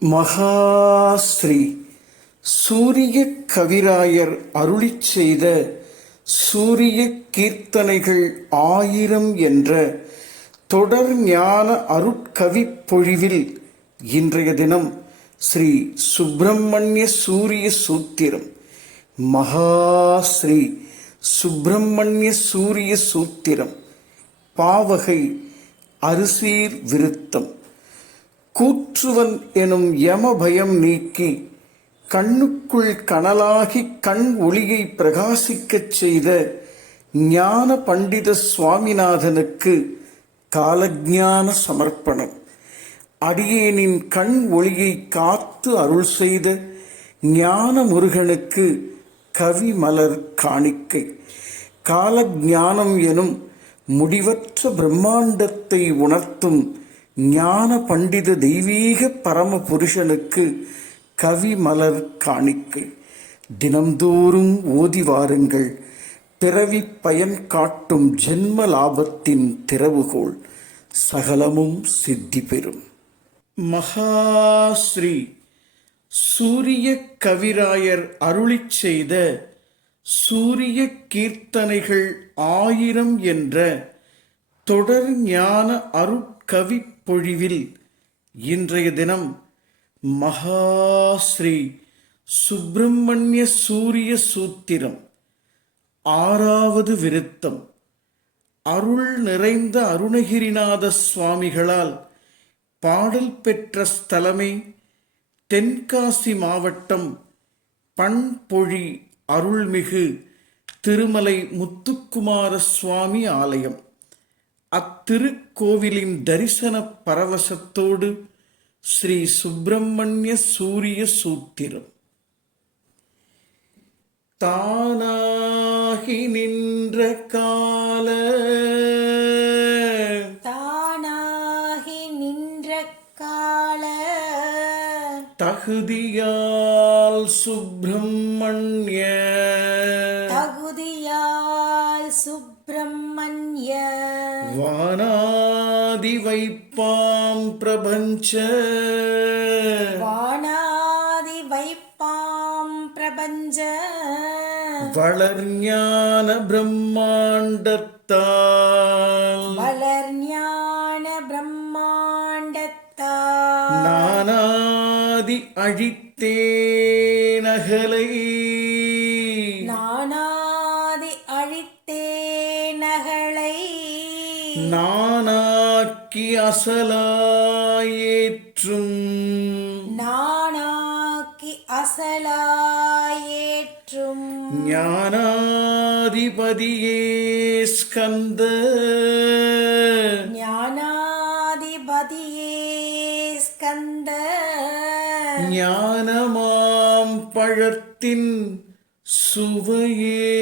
மகாஸ்ரீ சூரிய கவிராயர் அருளி செய்த சூரிய கீர்த்தனைகள் ஆயிரம் என்ற தொடர் ஞான அருட்கவிப்பொழிவில் இன்றைய தினம் ஸ்ரீ சுப்பிரமணிய சூரிய சூத்திரம். மகாஸ்ரீ சுப்பிரமணிய சூரிய சூத்திரம். பாவகை அரிசீர் விருத்தம். கூற்றுவன் எனும் யம பயம் நீக்கி கண்ணுக்குள் கனலாகி கண் ஒளியை பிரகாசிக்கச் செய்த ஞான பண்டித சுவாமிநாதனுக்கு காலஜான சமர்ப்பணம். அடியேனின் கண் ஒளியை காத்து அருள் செய்த ஞான முருகனுக்கு கவி மலர் காணிக்கை. காலஜானம் எனும் முடிவற்ற பிரம்மாண்டத்தை உணர்த்தும் ஞான பண்டித தெய்வீக பரம புருஷனுக்கு கவி மலர் காணிக்கை தினம்தோறும் ஓதி வாருங்கள். பிறவி பயன் காட்டும் ஜென்ம லாபத்தின் திறவுகோல் சகலமும் சித்தி பெறும். மகாஸ்ரீ சூரிய கவிராயர் அருளிச் செய்த சூரிய கீர்த்தனைகள் ஆயிரம் என்ற தொடர் ஞான அருட்கவி பொழிவில் இன்றைய தினம் மகாஸ்ரீ சுப்பிரமணிய சூரிய சூத்திரம் ஆறாவது விருத்தம். அருள் நிறைந்த அருணகிரிநாத சுவாமிகளால் பாடல் பெற்ற ஸ்தலமே தென்காசி மாவட்டம் பண்பொழி அருள்மிகு திருமலை முத்துக்குமார சுவாமி ஆலயம். அத்திருக்கோவிலின் தரிசன பரவசத்தோடு ஸ்ரீ சுப்பிரமணிய சூரிய சூத்திரம். தானாகி நின்ற கால தானாகி நின்ற கால தகுதியால் சுப்பிரமணிய தகுதியால் சுப்பிரமணிய வானாதி வைப்பாம் பிரபஞ்ச. வானாதி வைப்பாம் பிரபஞ்ச வளர்ஞான பிரம்மாண்டத்தால். வளர் ஞான பிரம்மாண்டத்தா நானாதி அழித்தே அசலாயேற்றும். நானாக்கி அசலாயேற்றும். ஞானாதிபதியே ஸ்கந்த. ஞானாதிபதியே ஸ்கந்த. ஞானமாம் பழத்தின் சுவையே.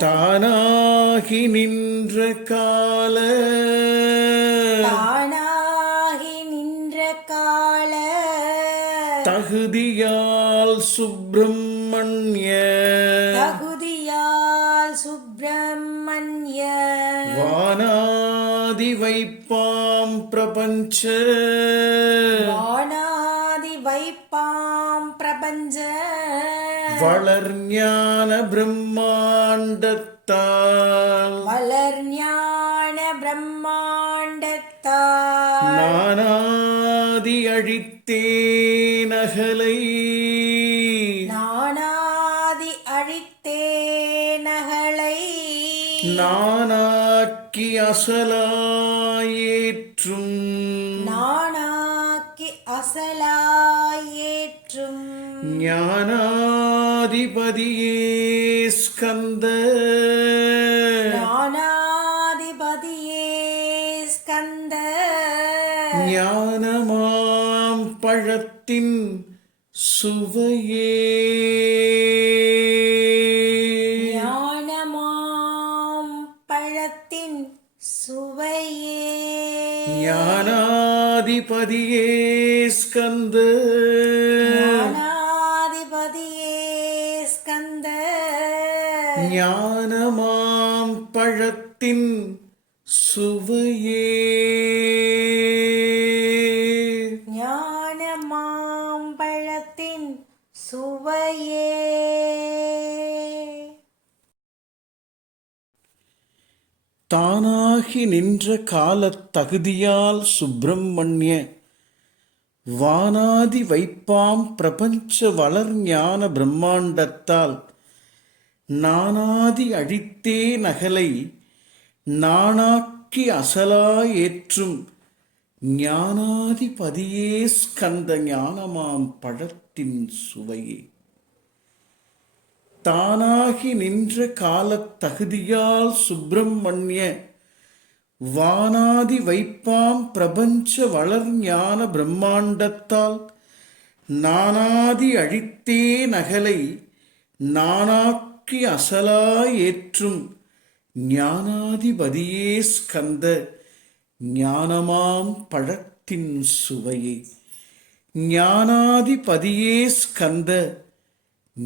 தானாகி நின்ற கால. தானாகி நின்ற கால. தகுதியால் சுப்பிரமணிய. தகுதியால் சுப்பிரமணிய. வானாதி வைப்பாம் பிரபஞ்ச. வானாதி வைப்பாம் பிரபஞ்ச. வளர் ஞான பிரம்மாண்டத்தால். வளர் ஞான பிரம்மாண்டத்தால். நானாதி அழித்தே நகலை நானாதி அழித்தே நகளை நானாக்கி அசலாயேற்றும். நானாக்கி அசலாயேற்றும். ஞானாதிபதியே ஸ்கந்த ஞானாதிபதியே ஸ்கந்த ஞானமாம் பழத்தின் சுவையே. ஞானமாம் பழத்தின் சுவையே. ஞானாதிபதியே ஸ்கந்த ஞானமாம் பழத்தின் சுவையே. ஞான மாம்பழத்தின் சுவையே. தானாகி நின்ற காலத் தகுதியால் சுப்பிரமணிய வானாதி வைப்பாம் பிரபஞ்ச வளர் ஞான பிரம்மாண்டத்தால் நானாதி அழித்தே நகலை நானாக்கி அசலா ஏற்றும் ஞானாதிபதியே ஸ்கந்த ஞானமாம் பழத்தின் சுவையே. தானாகி நின்ற காலத் தகுதியால் சுப்பிரமணிய வானாதி வைப்பாம் பிரபஞ்ச வளர் ஞான பிரம்மாண்டத்தால் நானாதி அழித்தே நகலை நானாக்கி அசலாய் ஏற்றும் ஞானாதிபதியே ஸ்கந்த ஞானமாம் பழத்தின் சுவையே. ஞானாதிபதியே ஸ்கந்த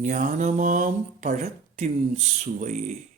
ஞானமாம் பழத்தின் சுவையே.